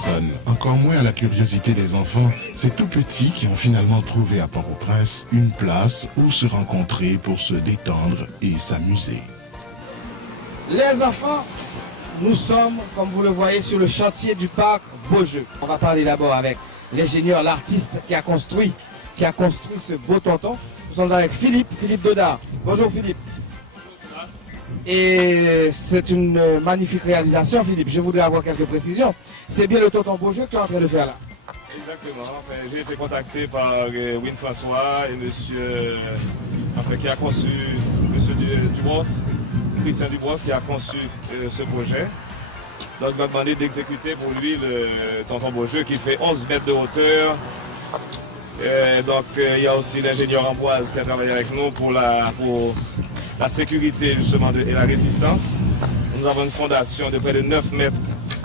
personne, encore moins à la curiosité des enfants, ces tout petits qui ont finalement trouvé à Port-au-Prince une place où se rencontrer pour se détendre et s'amuser. Les enfants, nous sommes, comme vous le voyez, sur le chantier du parc Beaujeu. On va parler d'abord avec l'ingénieur, l'artiste qui a construit ce beau tonton. Nous sommes avec Philippe Dodard. Bonjour Philippe. Et c'est une magnifique réalisation, Philippe. Je voudrais avoir quelques précisions. C'est bien le tonton Beaujeu que tu es en train de faire là. Exactement. Enfin, j'ai été contacté par Win François et monsieur qui a conçu, monsieur Dubos, Christian Dubos, qui a conçu ce projet. Donc, il m'a demandé d'exécuter pour lui le tonton Beaujeu qui fait 11 mètres de hauteur. Donc, il y a aussi l'ingénieur Ambroise qui a travaillé avec nous pour la sécurité justement et la résistance. Nous avons une fondation de près de 9 mètres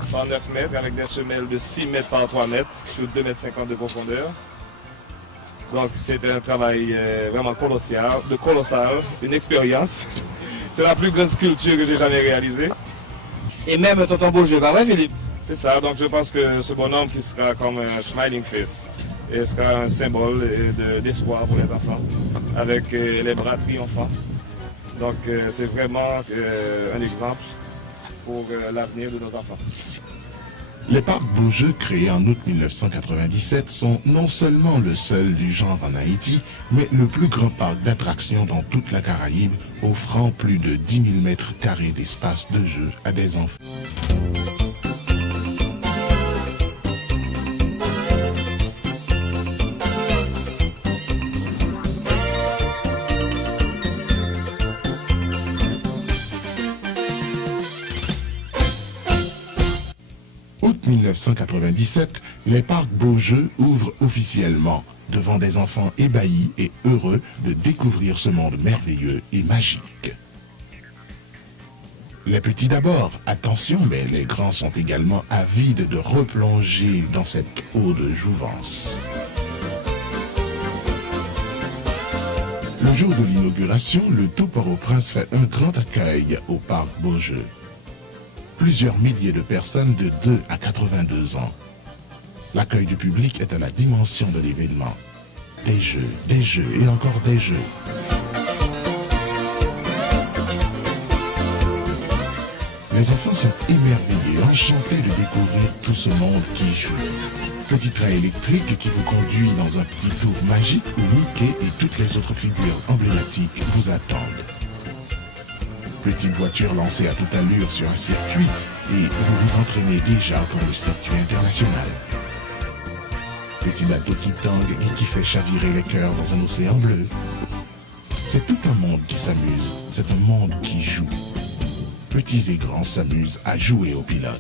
par 9 mètres avec des semelles de 6 mètres par 3 mètres sur 2,50 mètres de profondeur. Donc c'est un travail vraiment colossal, une expérience. C'est la plus grande sculpture que j'ai jamais réalisée. Et même tonton Beaujeu, pas vrai Philippe? C'est ça, donc je pense que ce bonhomme qui sera comme un smiling face et sera un symbole d'espoir pour les enfants avec les bras triomphants. Donc c'est vraiment un exemple pour l'avenir de nos enfants. Les parcs Beaujeu, créés en août 1997, sont non seulement le seul du genre en Haïti, mais le plus grand parc d'attractions dans toute la Caraïbe, offrant plus de 10 000 mètres carrés d'espace de jeu à des enfants. Août 1997, les parcs Beaujeu ouvrent officiellement devant des enfants ébahis et heureux de découvrir ce monde merveilleux et magique. Les petits d'abord, attention, mais les grands sont également avides de replonger dans cette eau de jouvence. Le jour de l'inauguration, le tout Port-au-Prince fait un grand accueil au parc Beaujeu. Plusieurs milliers de personnes de 2 à 82 ans. L'accueil du public est à la dimension de l'événement. Des jeux et encore des jeux. Les enfants sont émerveillés, enchantés de découvrir tout ce monde qui joue. Petit train électrique qui vous conduit dans un petit tour magique où Mickey et toutes les autres figures emblématiques vous attendent. Petite voiture lancée à toute allure sur un circuit et vous vous entraînez déjà pour le circuit international. Petit bateau qui tangue et qui fait chavirer les cœurs dans un océan bleu. C'est tout un monde qui s'amuse, c'est un monde qui joue. Petits et grands s'amusent à jouer au pilote.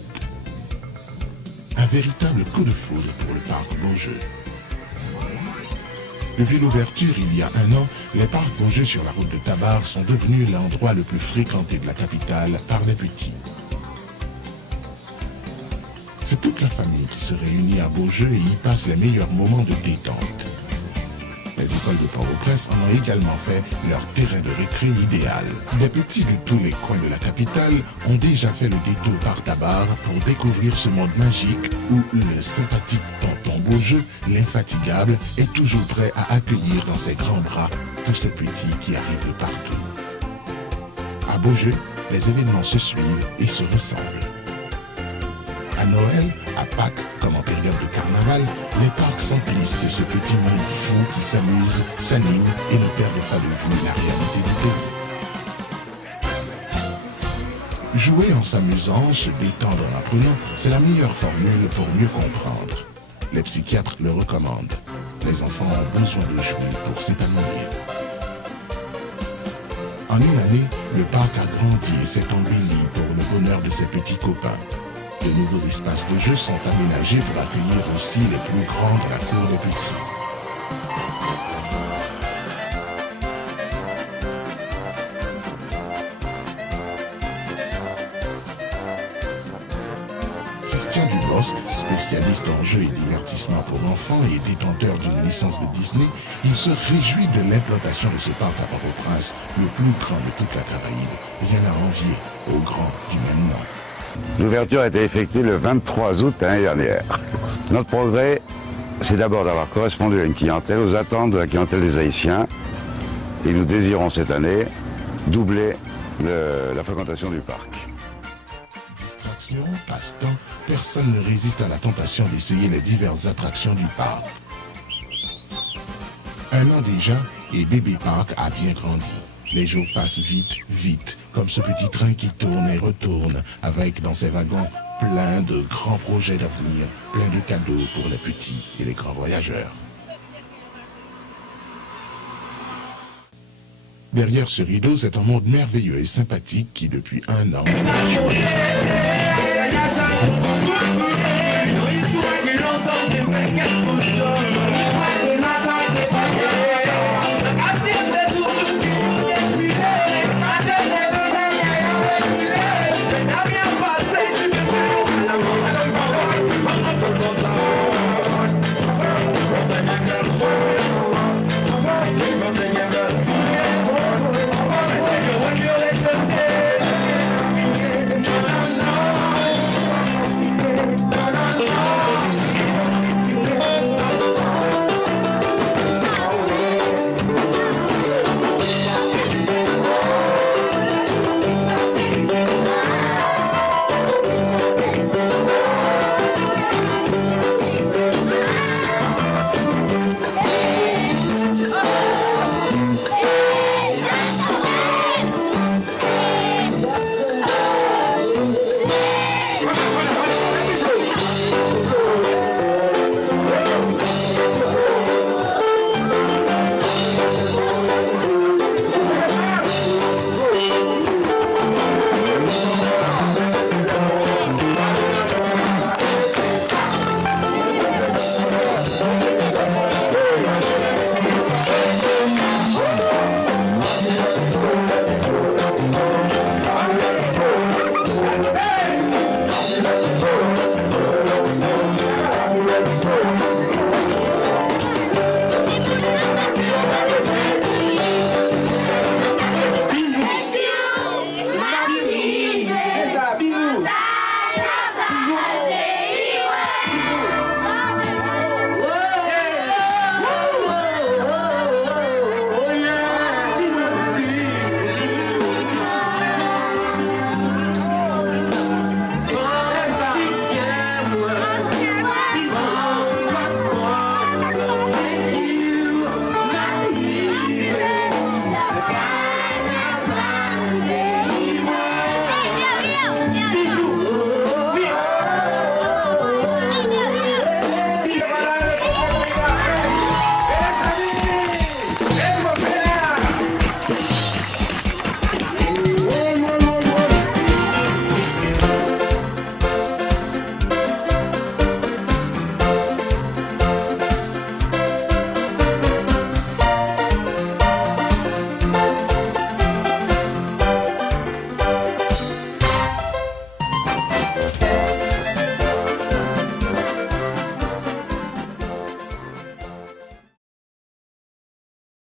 Un véritable coup de foudre pour le parc Beaujeu. Depuis l'ouverture il y a un an, les parcs Beaujeu sur la route de Tabar sont devenus l'endroit le plus fréquenté de la capitale par les petits. C'est toute la famille qui se réunit à Beaujeu et y passe les meilleurs moments de détente. Les écoles de Port-au-Prince en ont également fait leur terrain de récré idéal. Des petits de tous les coins de la capitale ont déjà fait le détour par Tabar pour découvrir ce monde magique où le sympathique tonton Beaujeu, l'infatigable, est toujours prêt à accueillir dans ses grands bras tous ces petits qui arrivent de partout. À Beaujeu, les événements se suivent et se ressemblent. À Noël, à Pâques, comme en période de carnaval, les parcs s'emplissent de ce petit monde fou qui s'amuse, s'anime et ne perd pas de vue la réalité du pays. Jouer en s'amusant, se détendre en apprenant, c'est la meilleure formule pour mieux comprendre. Les psychiatres le recommandent. Les enfants ont besoin de jouer pour s'épanouir. En une année, le parc a grandi et s'est embelli pour le bonheur de ses petits copains. De nouveaux espaces de jeu sont aménagés pour accueillir aussi les plus grands de la cour des petits. Christian Dubosc, spécialiste en jeux et divertissement pour enfants et détenteur d'une licence de Disney, il se réjouit de l'implantation de ce parc à Port-au-Prince, le plus grand de toute la Caraïbe. Rien à envier au grand du même nom. L'ouverture a été effectuée le 23 août l'année dernière. Notre progrès, c'est d'abord d'avoir correspondu à une clientèle, aux attentes de la clientèle des Haïtiens. Et nous désirons cette année doubler la fréquentation du parc. Distraction, passe-temps, personne ne résiste à la tentation d'essayer les diverses attractions du parc. Un an déjà, et Bébé Park a bien grandi. Les jours passent vite, vite, comme ce petit train qui tourne et retourne, avec dans ses wagons plein de grands projets d'avenir, plein de cadeaux pour les petits et les grands voyageurs. Derrière ce rideau, c'est un monde merveilleux et sympathique qui, depuis un an,